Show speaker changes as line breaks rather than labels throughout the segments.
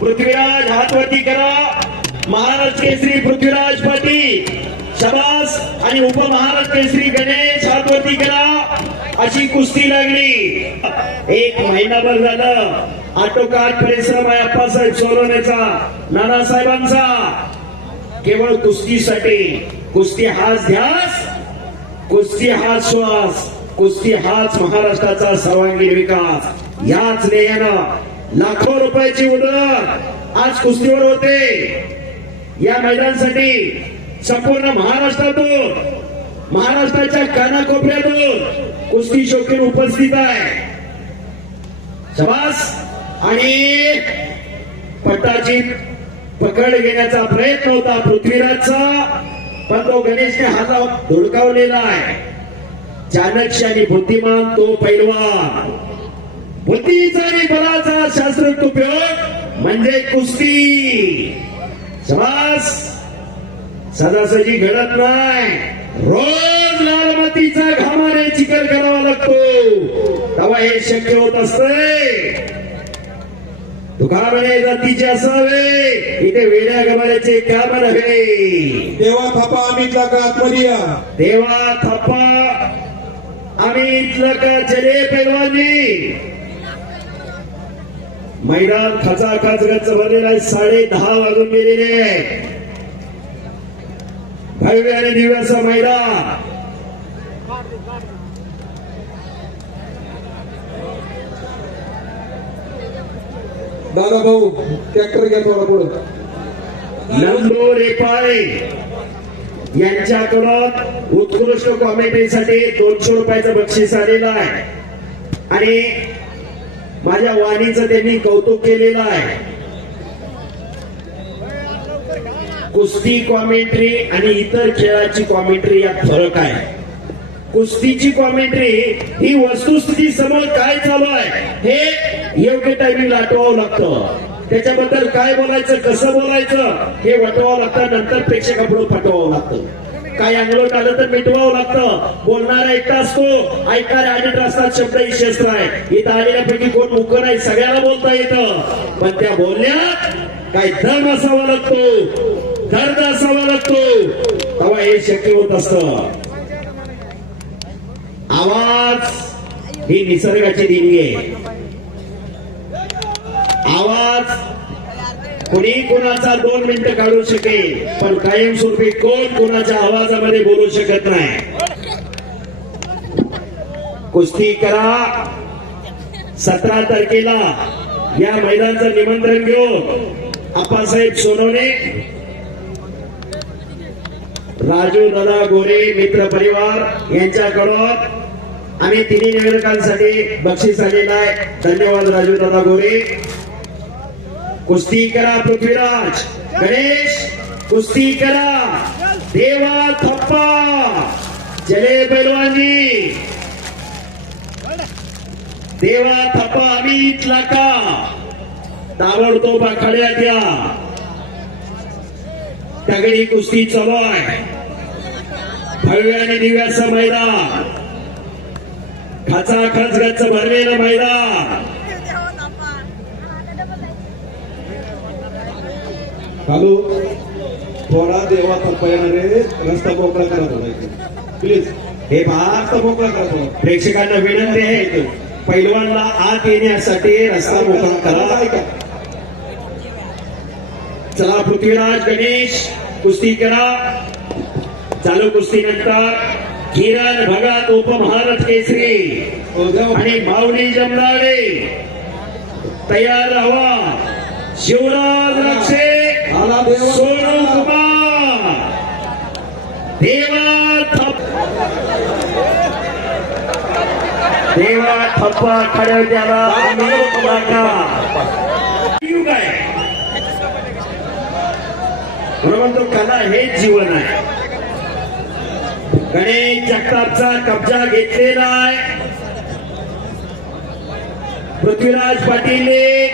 पृथ्वीराज हातवती करा. महाराज केसरी पृथ्वीराज पाटील शबास आणि उपमहाराज केसरी गणेश हातवती करा. अशी कुस्ती लागली. एक महिनाभर झालं. आटोकाट परिश्रम आहे अप्पासाहेब सोनवण्याचा नानासाहेबांचा. केवळ कुस्तीसाठी. कुस्ती हाच ध्यास कुस्ती हा श्वास. कुस्ती हाच महाराष्ट्राचा सर्वांगीण विकास. याच ध्येयानं लाखो रुपयाची उदर आज कुस्तीवर होते. या मैदानासाठी संपूर्ण महाराष्ट्रातून महाराष्ट्राच्या कानाकोपऱ्यातून कुस्ती शौकीन उपस्थित आहे. शबास आणि पट्टाची पकड घेण्याचा प्रयत्न होता पृथ्वीराजचा पण तो गणेशने हाता धुडकावलेला आहे. चाणक्य आणि बुद्धिमान तो पैलवान. बुद्धीचा आणि बलाचा शास्त्रोक्त उपयोग म्हणजे कुस्ती. श्वास सदासजी घडत नाही. रोज लाल मातीचा घामाने चिकल करावा लागतो. तेव्हा हे शक्य होत असते. तुका म्हणे जातीचे असावे. इथे वेड्या गमाऱ्याचे काम नव्हे
देवा थापा अमित लाका आतमध्ये या
देवा थप्पा आम्ही इथलं का चले पैलवानी? मैदान खचाखच गच भरलेला आहे साडे दहा वाजून गेलेले. भव्य आणि दिव्याचं मैदान.
दादा भाऊ ट्रॅक्टर घ्या थोडा पुढं.
नंदू रेपाळे यांच्याकडून उत्कृष्ट कॉमेंट्रीसाठी दोनशे रुपयाचं बक्षीस आलेलं आहे. आणि माझ्या वाणीचं त्यांनी कौतुक केलेलं आहे. कुस्ती कॉमेंट्री आणि इतर खेळाची कॉमेंट्री यात फरक आहे. कुस्तीची कॉमेंट्री ही वस्तुस्थिती समोर काय चालू आहे हे योग्य टायमिंग आठवावं लागतं. त्याच्याबद्दल काय बोलायचं कसं बोलायचं हे वटवावं लागतं नंतर प्रेक्षकापुढे पटवावं लागतं. काय अंगलोट आलं तर मिटवावं लागतं. बोलणारा एकटा असतो. ऐकणारे अनेक असतात शब्द ही शस्त्र आहे. इथं आलेल्यापैकी कोण मुख नाही सगळ्याला बोलता येतं. पण त्या बोलण्यात काय धर्म असावा लागतो. धर्म असावा लागतो. तेव्हा हे शक्य होत असतं. आवाज ही निसर्गाची देणगी आहे. आवाज कोणी कोणाचा दोन मिनिटं काढू शकेल पण कायमस्वरूपी कोण कोणाच्या आवाजामध्ये बोलू शकत नाही. कुस्ती करा. सतरा तारखेला या महिलांचं निमंत्रण घेऊन आप्पासाहेब सोनवणे राजू दादा गोरे मित्र परिवार यांच्याकडून आम्ही तिन्ही निवेदकांसाठी बक्षीस आलेला आहे. धन्यवाद राजू दादा गोरे. कुस्ती करा पृथ्वीराज. गणेश कुस्ती करा. देवा थप्पा. चले पैलवानजी देवा थप्पा आम्ही इथला का ताबडतोब आखाड्यात या. तगडी कुस्ती चवाय भव्य आणि दिव्याचं मैदान. खचा खचगच भरलेलं मैदान.
हॅलो थोडा देवा थापा रस्ता मोकळा करा थोडा इथे. प्लीज
हे भाग
मोकळा करा थोडा.
प्रेक्षकांना विनंती आहे इथे. पैलवानला आत येण्यासाठी रस्ता मोकळा करा.
ऐका
चला पृथ्वीराज गणेश कुस्ती करा. चालू कुस्ती नंतर किरण भगत उपमहाराज केसरी आणि माऊली जमदाडे तयार हवा शिवराज लक्षे सोनू कुमार देवा थप थप्पा खड्या त्याला अमित लाटा. म्हणतो कला हेच जीवन आहे गणेश जगतापचा कब्जा घेतलेला आहे पृथ्वीराज पाटीलने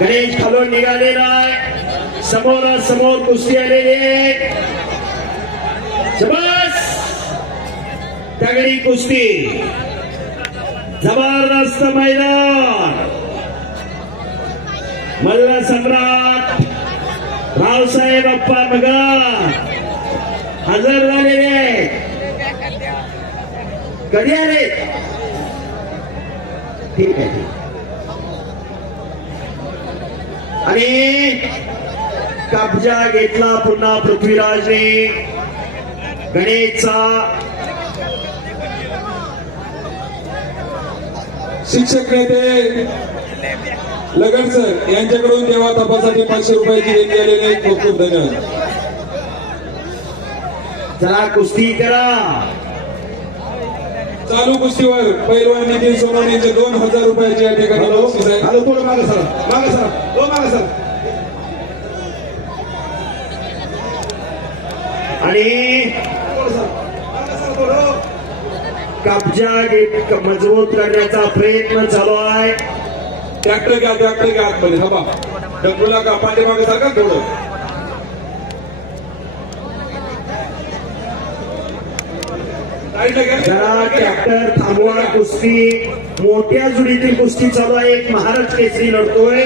गणेश खालून निघालेला आहे समोरासमोर कुस्ती आलेली आहे. तगडी कुस्ती. जबरदस्त मैदान. मल्ल सम्राट रावसाहेब अप्पा मगर हजर झालेले आहेत. कधी आले ठीक आहे ठीक. आणि कब्जा घेतला पुन्हा पृथ्वीराजने. गणेशचा
शिक्षक नेते लगन सर यांच्याकडून देवा तपासाठी पाचशे रुपयाची देणगी आलेली खूप खूप धन्यवाद.
चला कुस्ती करा.
चालू कुस्तीवर पैलवान नितीन सोनवणेचे दोन हजार रुपयाचे या ठिकाणी बक्षीस आहे.
हॅलो थोडं मागे सरा. मागे सरा. हो मागे सरा.
आणि कब्जा घेत मजबूत करण्याचा प्रयत्न चालू आहे.
ट्रॅक्टर घ्या ट्रॅक्टर घ्या आतमध्ये थांबा. डंगूला का पाठीमागे सारखा थोडं साईडला घ्या.
जरा ट्रॅक्टर थांबवा कुस्ती. मोठ्या जुडीतील कुस्ती चालू आहे. एक महाराज केसरी लढतोय.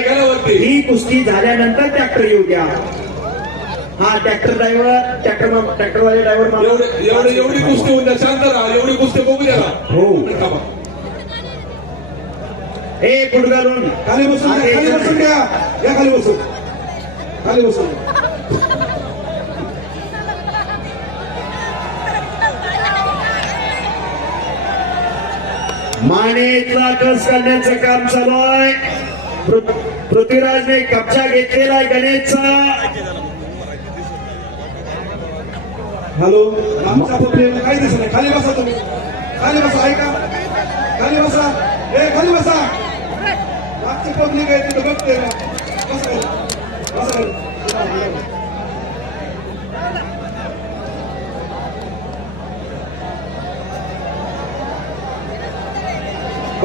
ही कुस्ती झाल्यानंतर ट्रॅक्टर येऊ द्या. हा ट्रॅक्टर ड्रायव्हर ट्रॅक्टर ट्रॅक्टरवाले ड्रायव्हर
एवढे कुस्ती होऊन द्या. शांत राहा. एवढी कुस्ती बघू द्या.
हो. हे पुढ घालून
खाली बसून खाली बसून घ्या. या खाली बसून. खाली बसून.
मानेचा कस करण्याचं काम चालू आहे. पृथ्वीराजने कब्जा घेतलेला आहे गणेशचा.
हॅलो आमचा पब्लिक काही दिसत नाही. खाली बसा तुम्ही. खाली बसा ऐका. खाली बसा. ए खाली बसा. मागची पब्लिक आहे तिथं बघते बसा बसा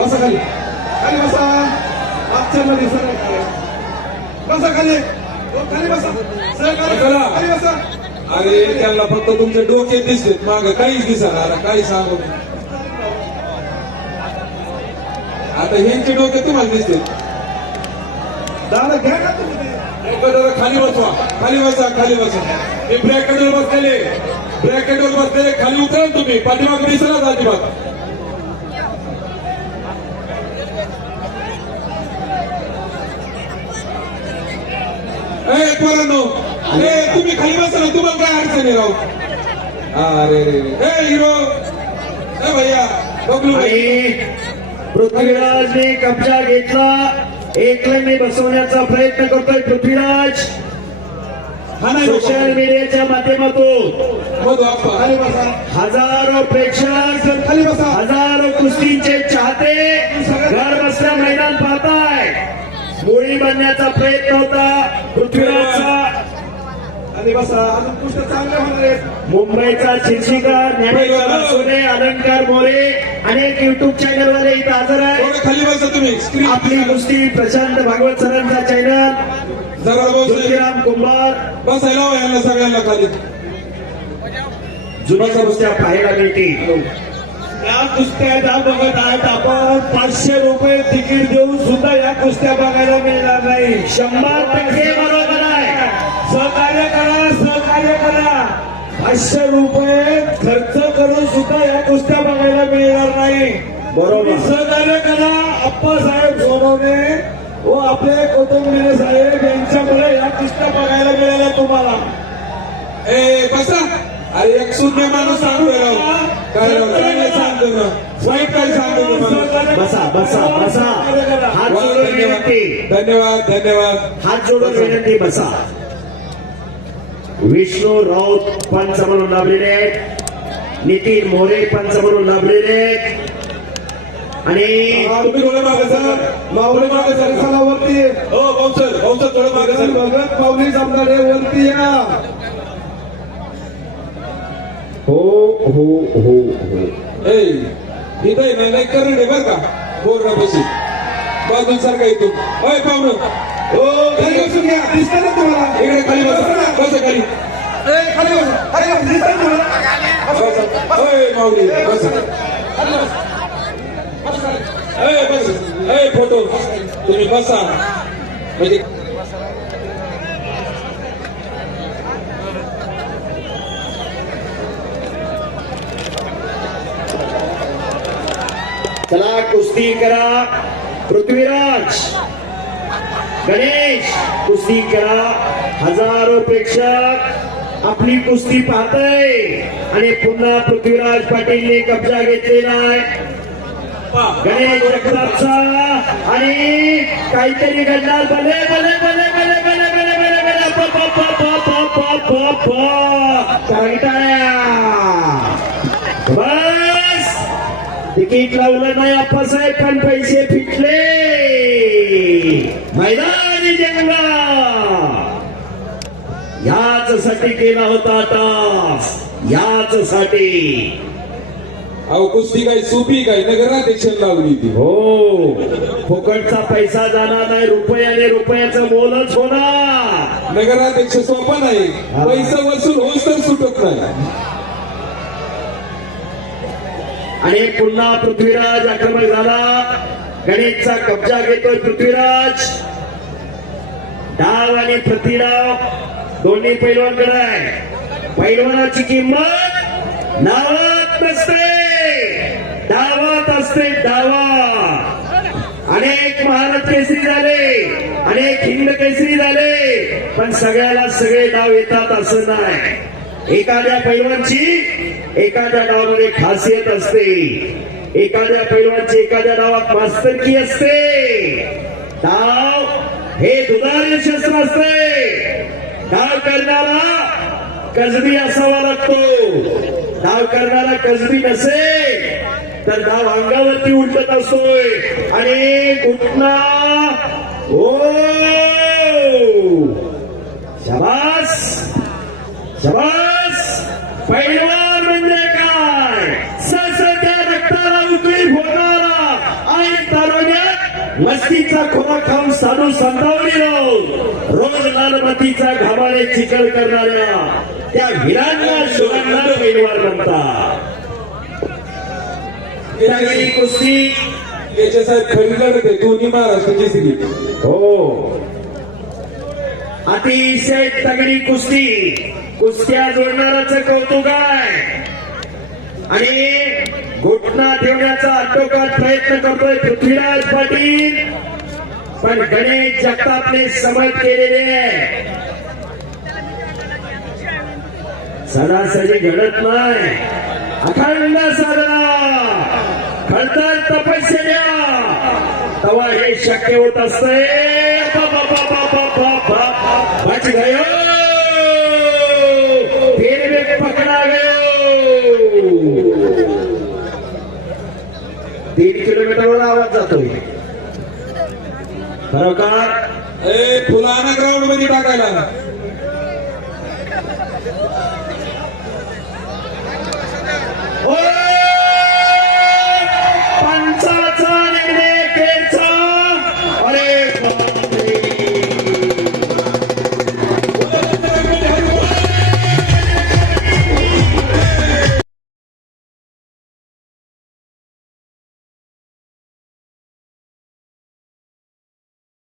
बसा खाली. खाली बसा. मागच्या मध्ये सर बसा खाली. हो, खाली बसा.
चला.
खाली बसा.
अरे त्यांना फक्त तुमचे डोके दिसतेत माग काहीच दिसणार काही सांगू. आता ह्यांचे डोके तुम्हाला दिसते
दादा घ्या ना तुम्ही.
खाली बसवा. खाली बसा खाली बसा. हे ब्रॅकेटवर बसलेले. ब्रॅकेटवर बसलेले. खाली उतरा तुम्ही. पाठीमाग दिसणार अजिबात पोरांनो अरे तुम्ही खाली बसा ना तुम्हाला काय अडचण अरे रे हिरो. भैया
पृथ्वीराजने कब्जा घेतला. एकलंगी बसवण्याचा प्रयत्न करतोय पृथ्वीराज. सोशल मीडियाच्या माध्यमातून. हजारो प्रेक्षक. हजारो कुस्तींचे बनण्याचा प्रयत्न होता. पृथ्वीराजचा.
खाली बसा अजून पुष्ट चांगले होणार आहेत
मुंबईचा शिर्षीकर ज्ञानेश्वर सोने अलंकार मोरे अनेक युट्यूब चॅनल वाले इथं हजर आहे
थोडं खाली बसा तुम्ही स्क्रीन
आपली कुस्ती प्रशांत भागवत सरांचा चॅनल
जरा बस
कुंभार.
बसायला हवं यांना सगळ्यांना खाली.
जुन्या कुस्त्या पाहायला मिळतील.
या कुस्त्या ज्या बघत आहेत आपण. पाचशे रुपये तिकीट देऊन सुद्धा या कुस्त्या बघायला मिळणार नाही.
शंभर टक्के बरोबर आहे.
सहकार्य करा सहकार्य करा. पाचशे रुपये खर्च करून सुद्धा या कुस्त्या बघायला मिळणार नाही.
बरोबर.
सहकार्य करा. अप्पासाहेब सोनवणे व आपले कोथंबिरे साहेब यांच्यामुळे या कुस्त्या बघायला मिळाल्या तुम्हाला.
ए बसा अरे एक शून्य माणूस सांगतोय राव. काय राव सांगतो ना वाईट काय सांगतो माणूस
बसा बसा बसा. हात
वा,
जोडून
धन्यवाद.
विनंती.
धन्यवाद धन्यवाद.
हात जोडून विनंती बसा. विष्णू राऊत पंच म्हणून लाभलेले आहेत. नितीन मोरे पंच म्हणून लाभलेले आहेत. आणि
तुम्ही थोडं मागे सर
माऊली
मागे सर
चला वरती
हो भाऊसर भाऊसर थोडं मागे सर
भगत माऊली जमणारे वरती या
हो हो हो हो.
ए इथं आहे ना नाही. करण आहे बरं का. बोर्डा बशी बाजून सारखा येतो. होय पाहुणं.
हो खाली बसून घ्या. दिसतं ना तुम्हाला?
इकडे खाली बसा. बसा खाली.
ए, खाली बसा. खाली बसा. दिसतंय तुम्हाला? बसा, बसा,
अय माऊली. बस.
खाली बसा.
अय फोटो. तुम्ही बसा. म्हणजे
चला कुस्ती करा. पृथ्वीराज गणेश कुस्ती करा. हजारो प्रेक्षक आपली कुस्ती पाहतय. आणि पुन्हा पृथ्वीराज पाटीलने कब्जा घेतलेला आहे. गणेश जगतापचा आणि काहीतरी घडणार. भले भले भले भले भले भले भले भले. प, तिकीट लावलं नाही आप्पासाहेब पण पैसे फिटले. मैदानी जंगला. याच साठी केला होता टास. याच साठी
अहो कुस्ती काय सोपी काय? नगराध्यक्ष लावली ती
हो. फुकटचा पैसा जाणार नाही. रुपयाने रुपयाचं मोलच होणार.
नगराध्यक्ष सोपा नाही. पैसा वसूल होस तर सुटत नाही.
आणि पुन्हा पृथ्वीराज आक्रमक झाला. गणेशचा कब्जा घेतोय पृथ्वीराज. डाव आणि प्रतिडाव दोन्ही पैलवानकडे आहे. पैलवानाची किंमत नावात नसते. डावात असते डावा. अनेक महाराज केसरी झाले अनेक हिंद केसरी झाले पण सगळ्याला सगळे डाव येतात असं नाही. एखाद्या पैलवानची एखाद्या नावामध्ये खासियत असते. एखाद्या पैलवानची एखाद्या नावात मास्तरकी असते. डाव हे दुधारे शस्त्र असते. डाव करणारा कसबी असावा लागतो. डाव करणारा कसबी नसेल तर डाव अंगावरती उलटत असतोय. आणि कुठला? ओ शबास शबास पैलवान म्हणजे काय ससत्या रक्ताला उकळी फोडणारा आणि तारुण्यात मस्तीचा खोराक खाऊन साधू संतावणी राहून रोज लालमतीचा घामाने चिकल करणाऱ्या त्या वीरांना शुभांना पैलवान म्हणतात. त्यावेळी कुस्ती
याच्यासाहेब लढत आहे दोन्ही महाराष्ट्राची
हो. अतिशय तगडी कुस्ती. कुस्त्या जोडणाराचं कौतुक आहे. आणि घुटना ठेवण्याचा आटोकाट प्रयत्न करतोय पृथ्वीराज पाटील. पण गणेश जगतापने समज केलेले सरासरी घडत नाही. अखंड साधना. खडतर तपस्या तेव्हा हे शक्य होत असते बच गयो फिर में पकड़ा गयो. तीन किलोमीटरवर आवाज जातोय.
फुलाना ग्राउंडमध्ये टाकायला.